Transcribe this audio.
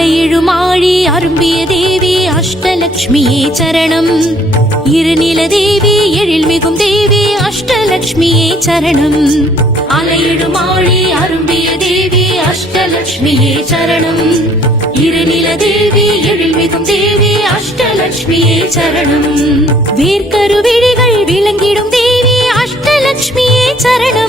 அலையெழுமாழி அரும்பிய தேவி அஷ்டலக்ஷ்மியே சரணம். இருநில தேவி எழில்மிகும் தேவி அஷ்டலக்ஷ்மியே சரணம். அலையெழுமாழி அரும்பிய தேவி அஷ்டலக்ஷ்மியே சரணம். இருநில தேவி எழில்மிகும் தேவி அஷ்டலக்ஷ்மியே சரணம். வேர்க்கருவிழிகள் விளங்கிடும் தேவி அஷ்டலக்ஷ்மியே சரணம்.